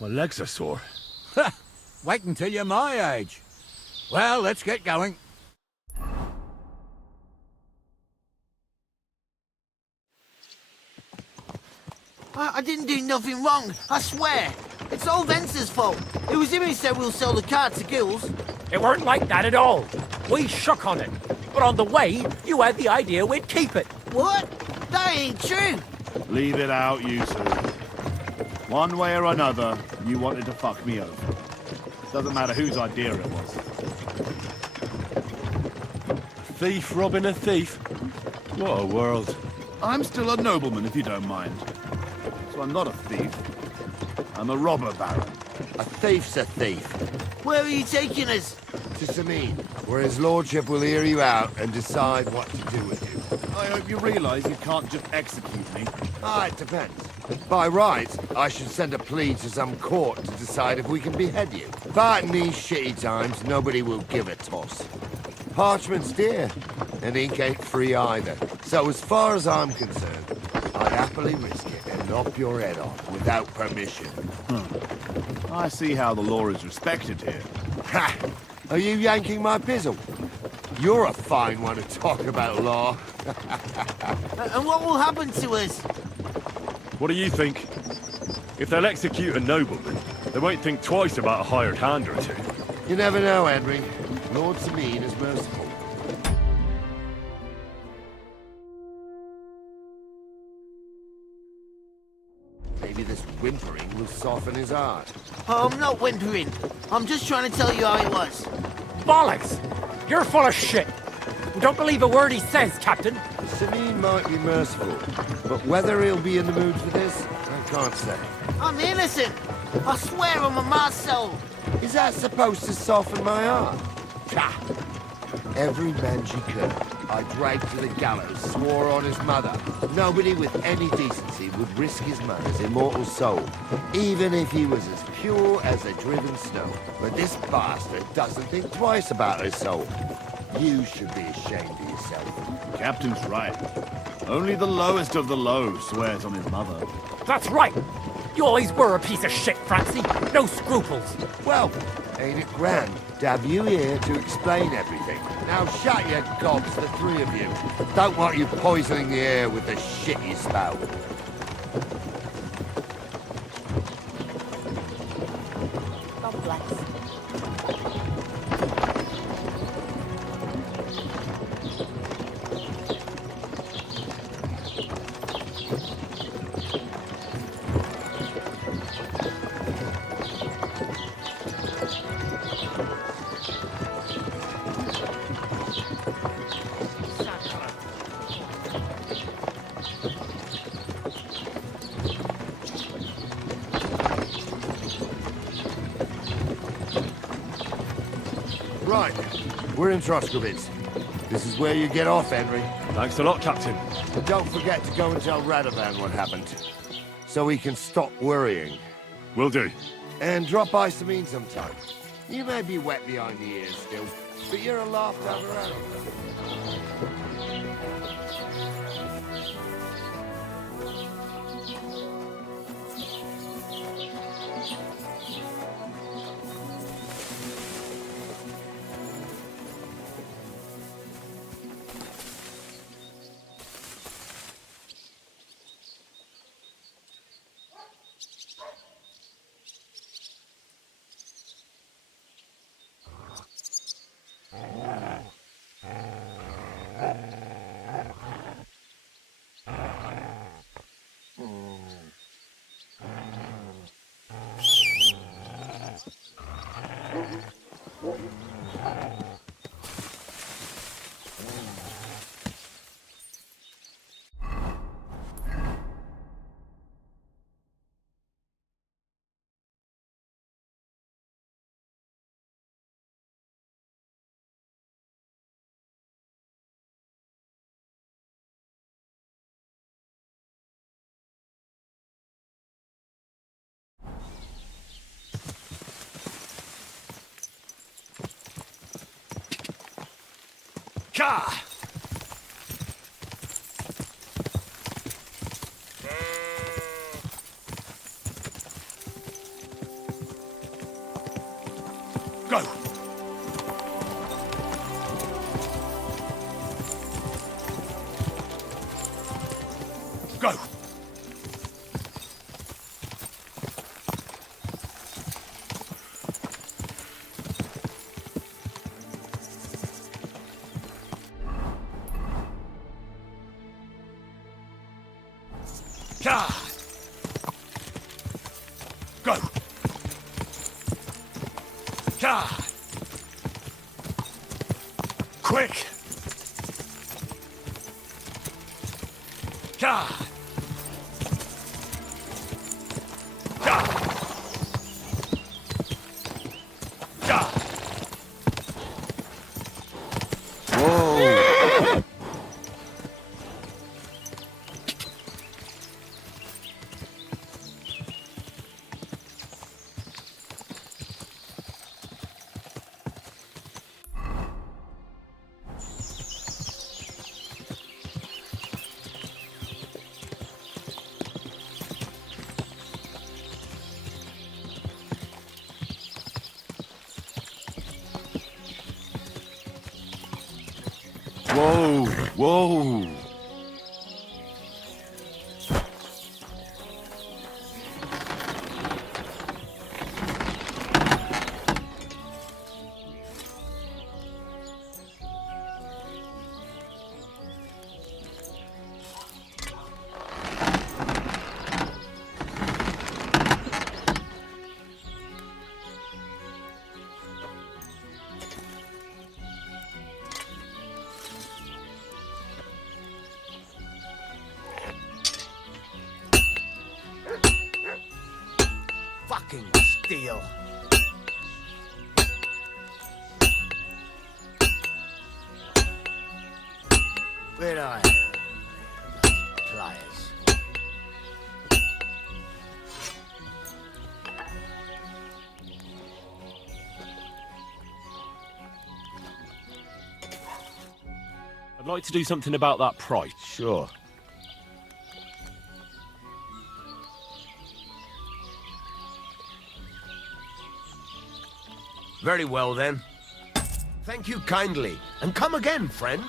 My legs are sore. Wait until you're my age. Well, let's get going. I didn't do nothing wrong, I swear. It's all Vence's fault. It was him who said we'll sell the car to Gills. It weren't like that at all. We shook on it. But on the way, you had the idea we'd keep it. What? That ain't true. Leave it out, you two. One way or another, you wanted to fuck me over. Doesn't matter whose idea it was. Thief robbing a thief? What a world. I'm still a nobleman, if you don't mind. So I'm not a thief. I'm a robber baron. A thief's a thief. Where are you taking us? To Sameen, where his lordship will hear you out and decide what to do with you. I hope you realise you can't just execute me. Ah, it depends. By rights, I should send a plea to some court to decide if we can behead you. But in these shitty times, nobody will give a toss. Parchment's dear, and ink ain't free either. So as far as I'm concerned, I'd happily risk it and knock your head off without permission. I see how the law is respected here. Ha! Are you yanking my pizzle? You're a fine one to talk about law. And what will happen to us? What do you think? If they'll execute a nobleman, they won't think twice about a hired hand or two. You never know, Henry. Lord Sameen is merciful. Maybe this whimpering will soften his heart. Oh, I'm not whimpering. I'm just trying to tell you how it was. Bollocks! You're full of shit. We don't believe a word he says, Captain. Sameen might be merciful, but whether he'll be in the mood for this, I can't say. I'm innocent. I swear on my ma's soul. Is that supposed to soften my heart? Pah! Every man she could, I dragged to the gallows, swore on his mother. Nobody with any decency would risk his mother's immortal soul, even if he was as pure as a driven snow. But this bastard doesn't think twice about his soul. You should be ashamed of yourself. Captain's right. Only the lowest of the low swears on his mother. That's right. You always were a piece of shit, Francie. No scruples. Well, ain't it grand to have you here to explain everything? Now shut your gobs, the three of you. Don't want you poisoning the air with the shit you spout. God bless. Right, we're in Troskovitz. This is where you get off, Henry. Thanks a lot, Captain. But don't forget to go and tell Radovan what happened, so he can stop worrying. Will do. And drop by Sameen sometime. You may be wet behind the ears still, but you're a laugh to have around. Ka! Go! Go! Ka! Go! Ka! Quick! Ka! Ka! Ka! Whoa! Whoa! Whoa! Fucking steel. Where are you? Pliers. I'd like to do something about that price. Sure. Very well, then. Thank you kindly, and come again, friend.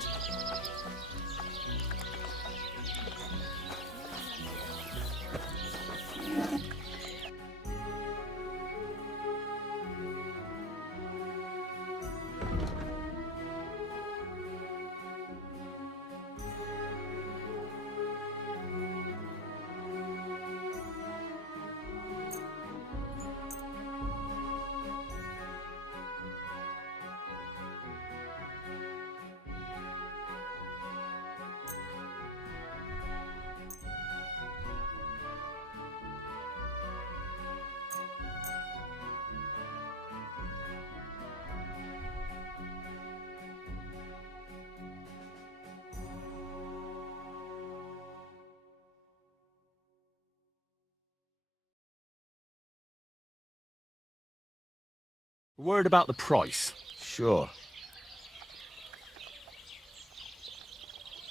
Word about the price. Sure.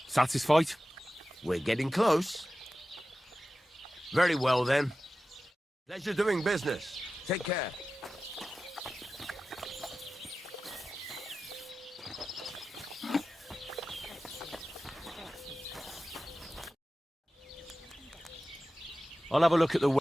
Satisfied? We're getting close. Very well, then. Pleasure doing business. Take care. I'll have a look at the...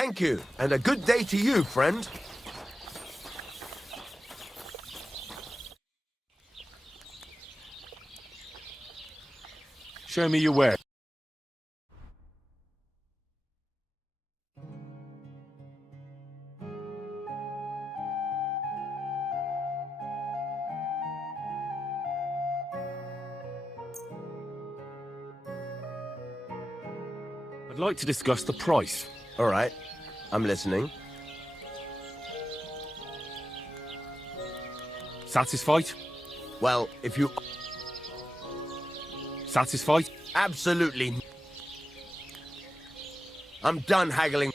Thank you, and a good day to you, friend. Show me your way. I'd like to discuss the price. All right, I'm listening. Satisfied? Well, if you... Satisfied? Absolutely. I'm done haggling.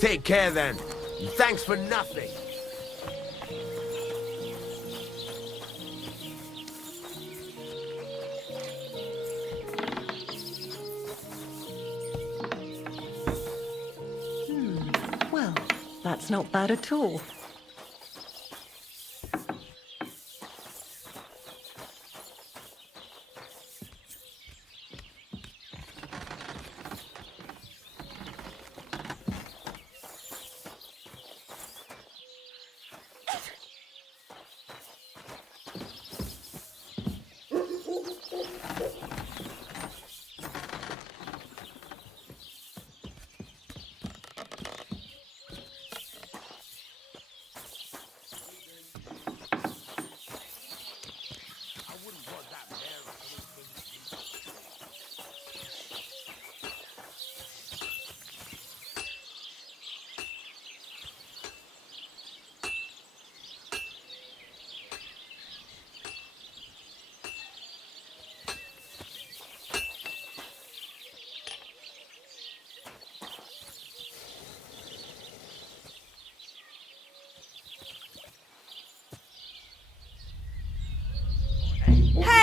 Take care then. Thanks for nothing. Well, that's not bad at all.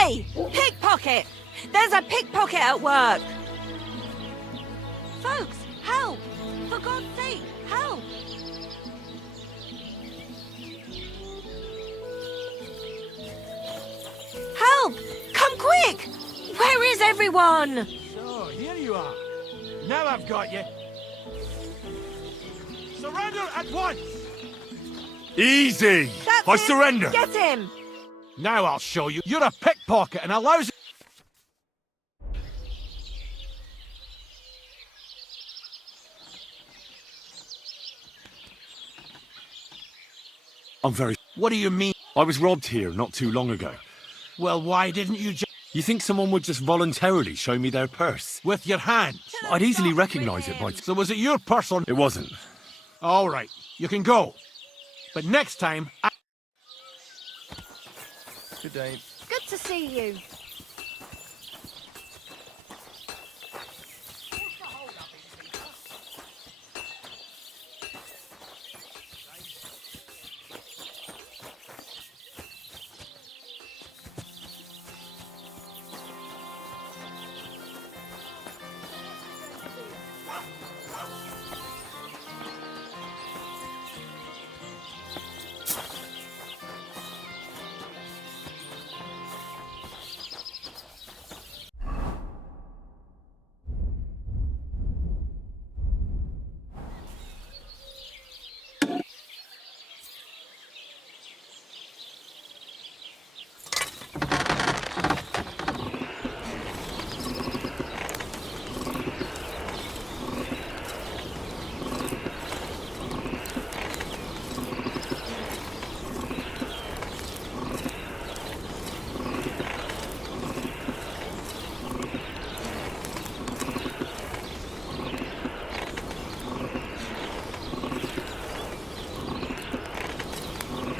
Hey! Pickpocket! There's a pickpocket at work! Folks, help! For God's sake, help! Help! Come quick! Where is everyone? So, here you are. Now I've got you. Surrender at once! Easy! That's I him. surrender! Get him! Now I'll show you. You're a pickpocket and a lousy... I'm very... What do you mean? I was robbed here not too long ago. Well, why didn't you just... You think someone would just voluntarily show me their purse? With your hands? I'd easily recognise it by... So was it your purse or... It wasn't. All right, you can go. But next time... Good day. Good to see you.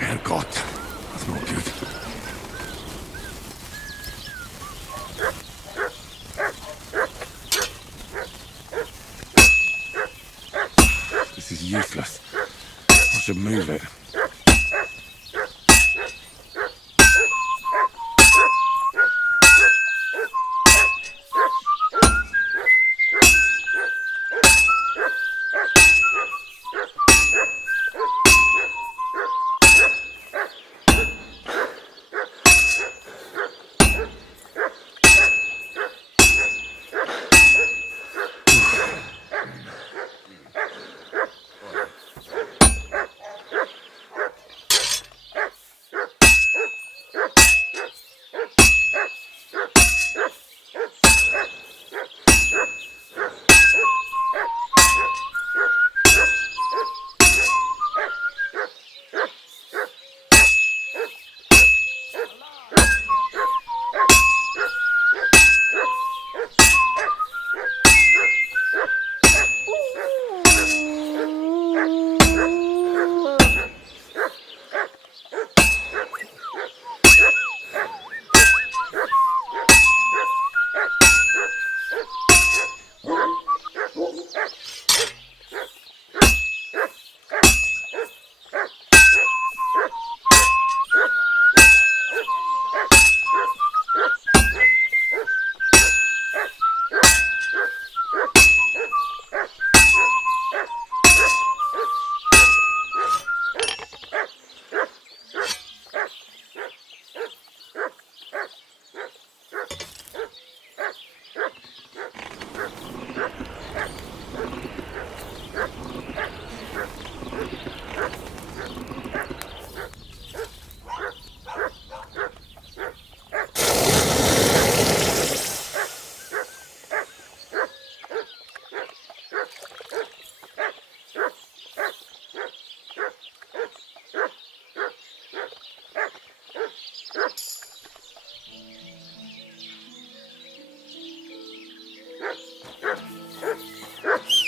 Herrgott, that's not good. This is useless. I should move it.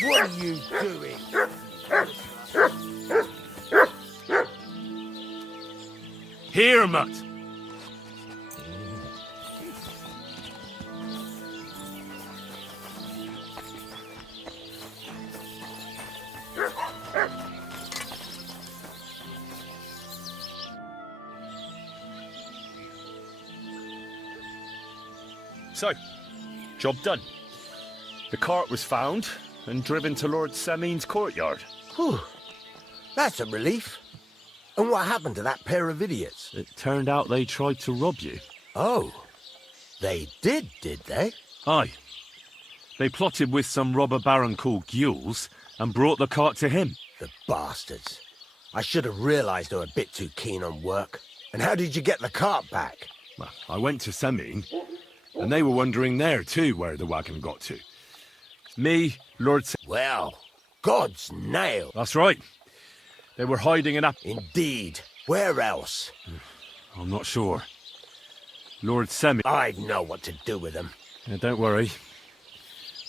What are you doing? Here, mutt. So, job done. The cart was found and driven to Lord Semin's courtyard. Whew. That's a relief. And what happened to that pair of idiots? It turned out they tried to rob you. Oh. They did they? Aye. They plotted with some robber baron called Gules and brought the cart to him. The bastards. I should have realised they were a bit too keen on work. And how did you get the cart back? Well, I went to Semin, and they were wondering there too where the wagon got to. Me, Lord Well, God's nail. That's right. They were hiding an Indeed. Where else? I'm not sure. Lord Semin... I'd know what to do with them. Yeah, don't worry.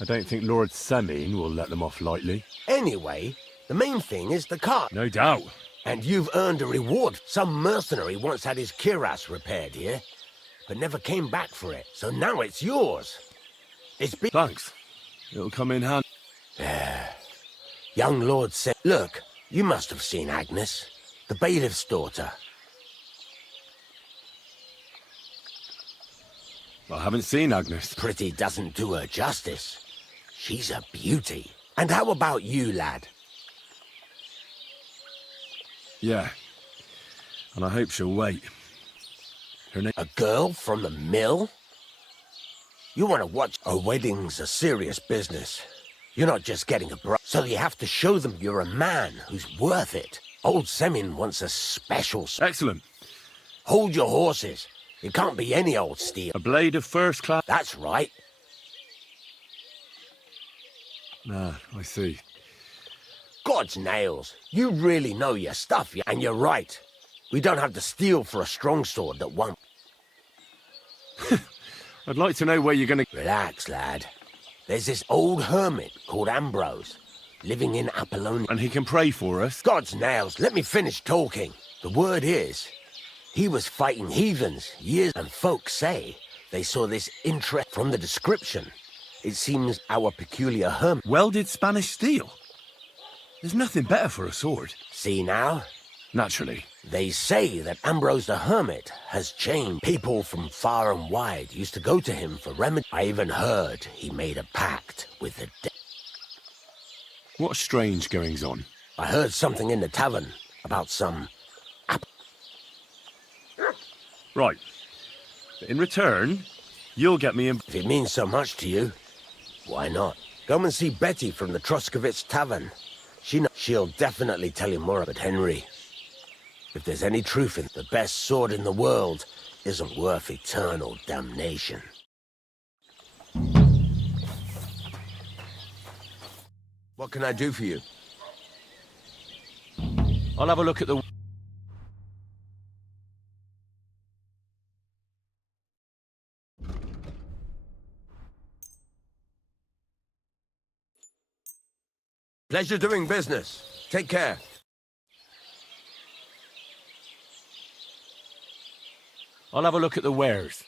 I don't think Lord Semin will let them off lightly. Anyway, the main thing is the cart. No doubt. And you've earned a reward. Some mercenary once had his cuirass repaired here, but never came back for it. So now it's yours. It's been... Thanks. It'll come in handy. Young Lord said, look, you must have seen Agnes, the bailiff's daughter. I haven't seen Agnes. Pretty doesn't do her justice. She's a beauty. And how about you, lad? Yeah. And I hope she'll wait. Her name... A girl from the mill? You want to watch... A wedding's a serious business. You're not just getting a bride. So you have to show them you're a man who's worth it. Old Semin wants a special... Excellent. Hold your horses. It can't be any old steel. A blade of first class... That's right. Ah, I see. God's nails. You really know your stuff, and you're right. We don't have to steal for a strong sword that won't... I'd like to know where you're going to... Relax, lad. There's this old hermit called Ambrose, living in Apollonia. And he can pray for us? God's nails, let me finish talking. The word is, he was fighting heathens years, and folks say they saw this interest from the description. It seems our peculiar hermit... Welded Spanish steel? There's nothing better for a sword. See now? Naturally. They say that Ambrose the Hermit has changed. People from far and wide used to go to him for remedy. I even heard he made a pact with the dead. What strange goings on? I heard something in the tavern about some... Right. In return, you'll get me in... If it means so much to you, why not? Come and see Betty from the Troskovitz Tavern. She'll definitely tell you more about Henry. If there's any truth in it, the best sword in the world isn't worth eternal damnation. What can I do for you? I'll have a look at the... Pleasure doing business. Take care. I'll have a look at the wares.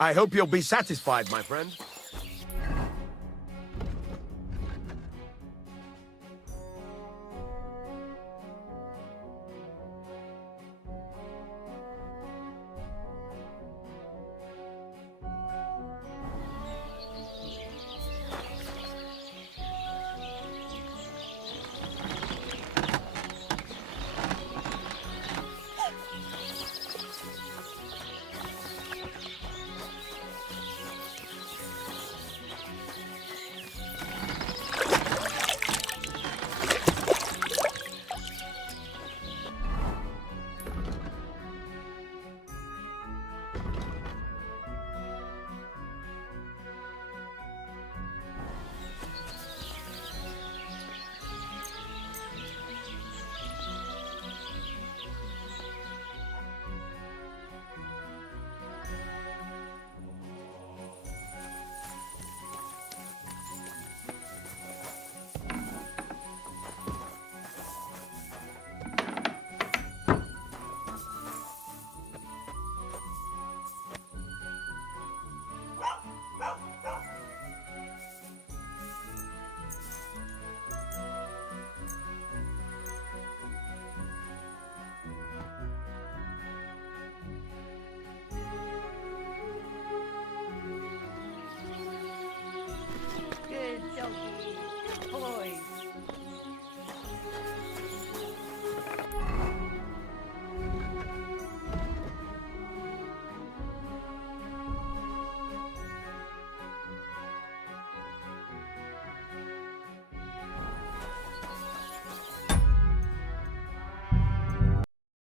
I hope you'll be satisfied, my friend.